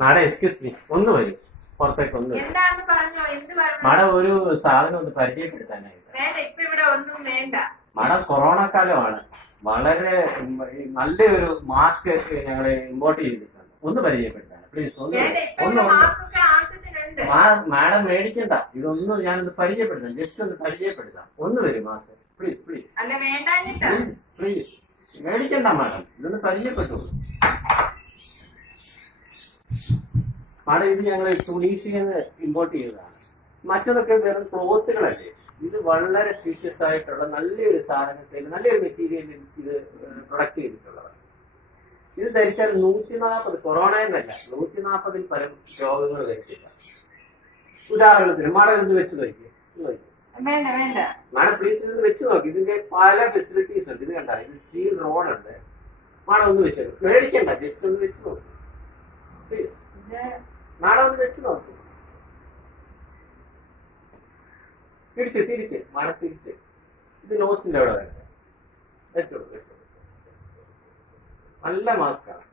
Madam excuse me, ഒന്ന് വരും പുറത്തേക്ക് ഒന്ന് വരും. മാഡം ഒരു സാധനം ഒന്ന് പരിചയപ്പെടുത്താനായിട്ട്. മാഡം കൊറോണ കാലമാണ്, വളരെ നല്ലൊരു മാസ്ക് ഞങ്ങൾ ഇമ്പോർട്ട് ചെയ്തിട്ടുണ്ട്, ഒന്ന് പരിചയപ്പെടുത്താൻ പ്ലീസ്. ഒന്ന് മാഡം മേടിക്കണ്ട, ഇതൊന്നും ഞാനൊന്ന് പരിചയപ്പെടുത്താം, ജസ്റ്റ് ഒന്ന് പരിചയപ്പെടുത്താം. ഒന്ന് വരും mask please please please please. മേടിക്കണ്ട മാഡം, ഇതൊന്ന് പരിചയപ്പെട്ടോളൂ. മാഡം ഇത് ഞങ്ങൾ തുണീസിൽ നിന്ന് ഇമ്പോർട്ട് ചെയ്തതാണ്. മറ്റതൊക്കെ വെറും ക്ലോത്തുകളല്ലേ, ഇത് വളരെ സ്പീഷ്യസ് ആയിട്ടുള്ള നല്ലൊരു സാധനത്തിൽ നല്ലൊരു മെറ്റീരിയലിൽ ഇത് പ്രൊഡക്റ്റ് ചെയ്തിട്ടുള്ളതാണ്. ഇത് ധരിച്ചാൽ 140 കൊറോണ എന്നല്ല 140 പരം രോഗങ്ങൾ വരുത്തില്ല. ഉദാഹരണത്തിന് മാഡം ഇത് വെച്ച് നോക്കി, മാഡം പ്ലീസ് ഇത് വെച്ച് നോക്കി. ഇതിന്റെ പല ഫെസിലിറ്റീസ് ഉണ്ട്. ഇത് കണ്ട, ഇത് സ്റ്റീൽ റോഡ് ഉണ്ട്. മാഡം ഒന്ന് വെച്ച് മേടിക്കണ്ട, ജസ്റ്റ് ഒന്ന് വെച്ച് നോക്കി പ്ലീസ്. മാഡം ഒന്ന് വെച്ച് നോക്കൂ. തിരിച്ച് മാഡം തിരിച്ച്. ഇത് നോസിന്റെ അവിടെ വരട്ടെ. വെച്ചോളൂ. നല്ല മാസ്കാണ്.